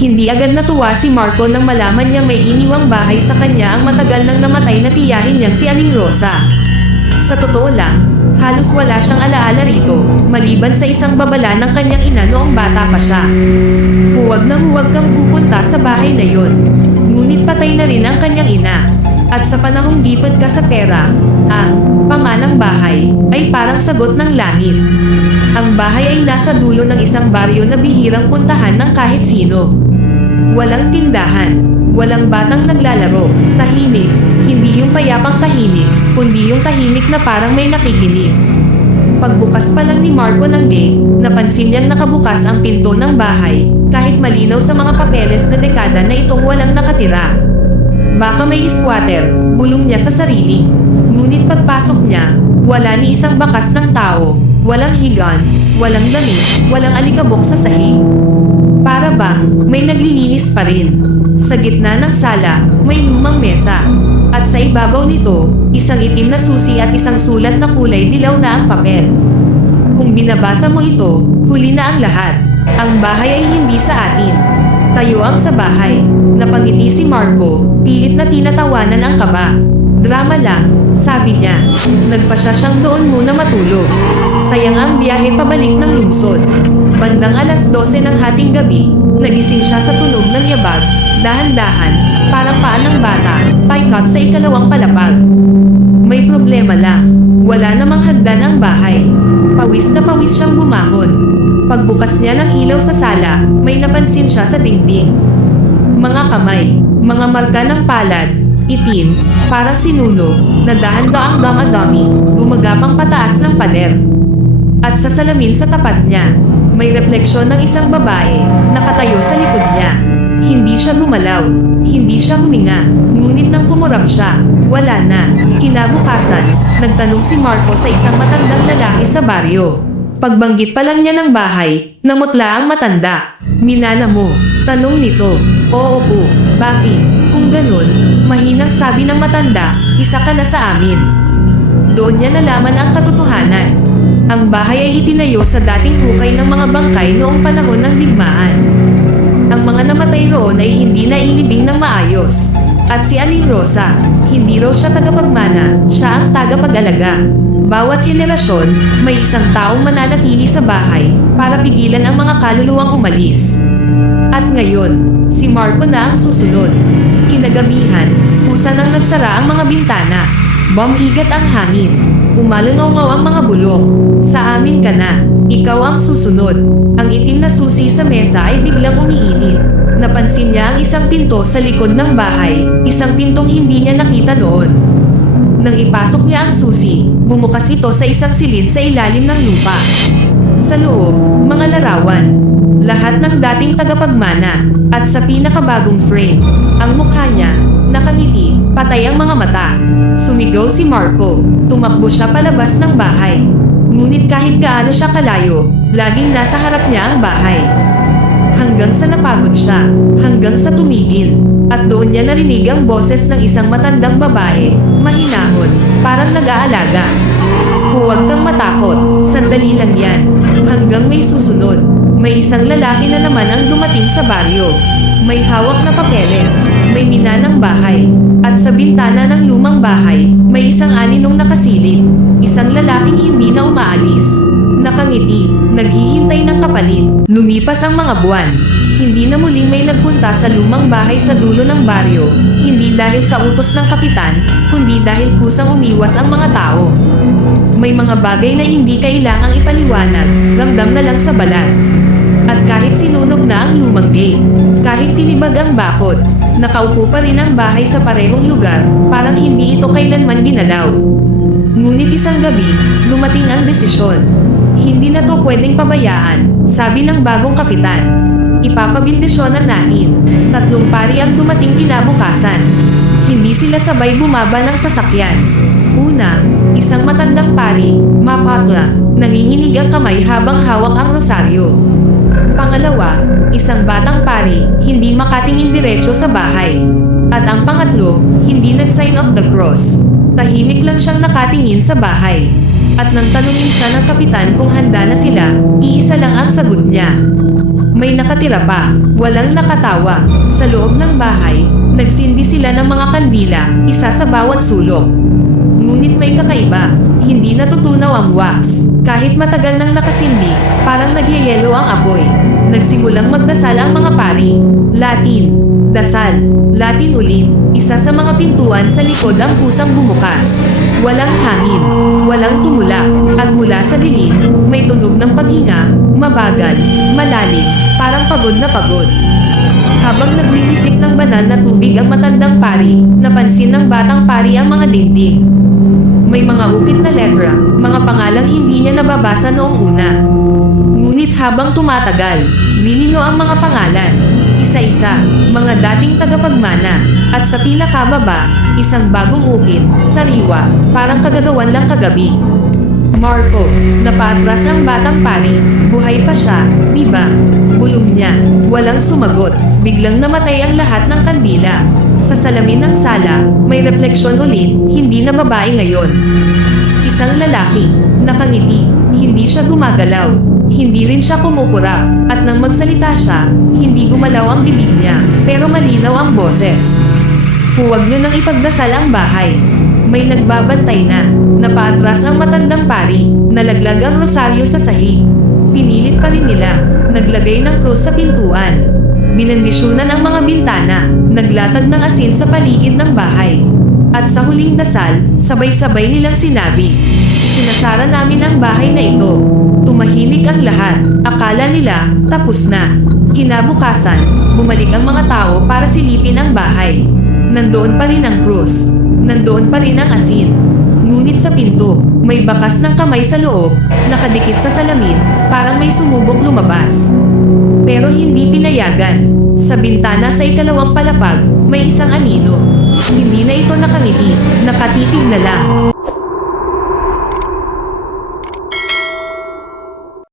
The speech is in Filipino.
Hindi agad natuwa si Marco nang malaman niyang may iniwang bahay sa kanya ang matagal nang namatay na tiyahin niyang si Aling Rosa. Sa totoo lang, halos wala siyang alaala rito, maliban sa isang babala ng kanyang ina noong bata pa siya. Huwag na huwag kang pupunta sa bahay na yon. Ngunit patay na rin ang kanyang ina. At sa panahong gipad ka sa pera, ang pamanang bahay ay parang sagot ng langit. Ang bahay ay nasa dulo ng isang baryo na bihirang puntahan ng kahit sino. Walang tindahan, walang batang naglalaro, tahimik, hindi yung payapang tahimik, kundi yung tahimik na parang may nakikinig. Pagbukas pa lang ni Marco ng gate, napansin niyang nakabukas ang pinto ng bahay, kahit malinaw sa mga papeles na dekada na itong walang nakatira. Baka may squatter, bulong niya sa sarili. Ngunit pagpasok niya, wala ni isang bakas ng tao, walang higan, walang damit, walang alikabok sa sahig. Para bang may naglilinis pa rin. Sa gitna ng sala, may lumang mesa. At sa ibabaw nito, isang itim na susi at isang sulat na kulay dilaw na ang papel. Kung binabasa mo ito, huli na ang lahat. Ang bahay ay hindi sa atin. Tayo ang sa bahay. Napangiti si Marco, pilit na tinatawanan ang kaba. Drama lang, sabi niya. Nagpasya siyang doon muna matulog. Sayang ang biyahe pabalik ng lungsod. Bandang alas 12 ng hating gabi, nagising siya sa tunog ng yabag, dahan-dahan, parang paan ng bata, paikot sa ikalawang palapag. May problema lang, wala namang hagdan ang bahay. Pawis na pawis siyang bumahon. Pagbukas niya ng ilaw sa sala, may napansin siya sa dingding. Mga kamay, mga marka ng palad, itim, parang sinunog, na dahan-daang dama-dami, gumagapang pataas ng pader. At sa salamin sa tapat niya, may refleksyon ng isang babae, nakatayo sa likod niya. Hindi siya gumalaw, hindi siya huminga, ngunit nang kumurap siya, wala na. Kinabukasan, nagtanong si Marco sa isang matandang lalaki sa baryo. Pagbanggit pa lang niya ng bahay, namutla ang matanda. Minana mo, tanong nito. Oo po, bakit? Kung ganun, mahinang sabi ng matanda, isa ka na sa amin. Doon niya nalaman ang katotohanan. Ang bahay ay itinayo sa dating hukay ng mga bangkay noong panahon ng digmaan. Ang mga namatay roon ay hindi nailibing ng maayos. At si Aling Rosa, hindi raw siya tagapagmana, siya ang tagapag-alaga. Bawat henerasyon, may isang taong mananatili sa bahay para pigilan ang mga kaluluwang umalis. At ngayon, si Marco na ang susunod. Kinagabihan, pusa nang nagsara ang mga bintana. Bumigat ang hangin. Umalangaw ang mga bulong. Sa amin ka na. Ikaw ang susunod. Ang itim na susi sa mesa ay biglang umiinit. Napansin niya ang isang pinto sa likod ng bahay. Isang pintong hindi niya nakita noon. Nang ipasok niya ang susi, bumukas ito sa isang silid sa ilalim ng lupa. Sa loob, mga larawan. Lahat ng dating tagapagmana. At sa pinakabagong frame, ang mukha niya, nakangiti, patay ang mga mata. Sumigaw si Marco. Tumakbo siya palabas ng bahay. Ngunit kahit gaano siya kalayo, laging nasa harap niya ang bahay. Hanggang sa napagod siya, hanggang sa tumigil. At doon niya narinig ang boses ng isang matandang babae, mahinahon, parang nag-aalaga. Huwag kang matakot, sandali lang yan. Hanggang may susunod, may isang lalaki na naman ang dumating sa baryo. May hawak na papeles, may minanang bahay. At sa bintana ng lumang bahay, may isang aninong nakasilip. Isang lalaking hindi na umaalis. Nakangiti, naghihintay ng kapalit. Lumipas ang mga buwan. Hindi na muling may nagpunta sa lumang bahay sa dulo ng baryo. Hindi dahil sa utos ng kapitan, kundi dahil kusang umiwas ang mga tao. May mga bagay na hindi kailangang ipaliwanag, ramdam na lang sa balat. At kahit sinunog na ang lumang gate, kahit tinibag ang bakod, nakaupo pa rin ang bahay sa parehong lugar, parang hindi ito kailanman ginalaw. Ngunit isang gabi, dumating ang desisyon. Hindi na to pwedeng pabayaan, sabi ng bagong kapitan. Ipapabindisyonan natin. 3 pari ang dumating kinabukasan. Hindi sila sabay bumaba ng sasakyan. Una, isang matandang pari, mapatla, nanginginig ang kamay habang hawak ang rosaryo. Pangalawa, isang batang pari, hindi makatingin diretso sa bahay. At ang pangatlo, hindi nag-sign of the cross. Tahimik lang siyang nakatingin sa bahay. At nang tanungin siya ng kapitan kung handa na sila, iisa lang ang sagot niya. May nakatira pa, walang nakatawa. Sa loob ng bahay, nagsindi sila ng mga kandila, isa sa bawat sulok. Ngunit may kakaiba, hindi natutunaw ang wax. Kahit matagal nang nakasindi, parang nagyayelo ang apoy. Nagsimulang magdasal ang mga pari. Latin, dasal, Latin ulit. Isa sa mga pintuan sa likod ang kusang bumukas. Walang hangin, walang tumula, at mula sa dilim, may tunog ng paghinga, mabagal, malalim, parang pagod na pagod. Habang nagwiwisik ng banal na tubig ang matandang pari, napansin ng batang pari ang mga dingding. May mga ukit na letra, mga pangalang hindi niya nababasa noong una. Ngunit habang tumatagal, lilino ang mga pangalan. Isa-isa, mga dating tagapagmana, at sa pinakababa, isang bagong ukit, sariwa, parang kagagawan lang kagabi. Marco, napatras ang batang pari. Buhay pa siya, di ba? Bulong niya, walang sumagot, biglang namatay ang lahat ng kandila. Sa salamin ng sala, may refleksyon ulit, hindi na babae ngayon. Isang lalaki, nakangiti, hindi siya gumagalaw. Hindi rin siya kumukurap, at nang magsalita siya, hindi gumalaw ang bibig niya, pero malinaw ang boses. Huwag niyo nang ipagdasal ang bahay. May nagbabantay na. Napatras ang matandang pari, nalaglag ang rosaryo sa sahig. Pinilit pa rin nila, naglagay ng krus sa pintuan. Binendisyonan ang mga bintana, naglatag ng asin sa paligid ng bahay. At sa huling dasal, sabay-sabay nilang sinabi, "Sinasara namin ang bahay na ito." Tumahimik ang lahat, akala nila, tapos na. Kinabukasan, bumalik ang mga tao para silipin ang bahay. Nandoon pa rin ang krus, nandoon pa rin ang asin. Ngunit sa pinto, may bakas ng kamay sa loob, nakadikit sa salamin, parang may sumubok lumabas. Pero hindi pinayagan. Sa bintana sa ikalawang palapag, may isang anino. Hindi na ito nakangiti, nakatitig na lang.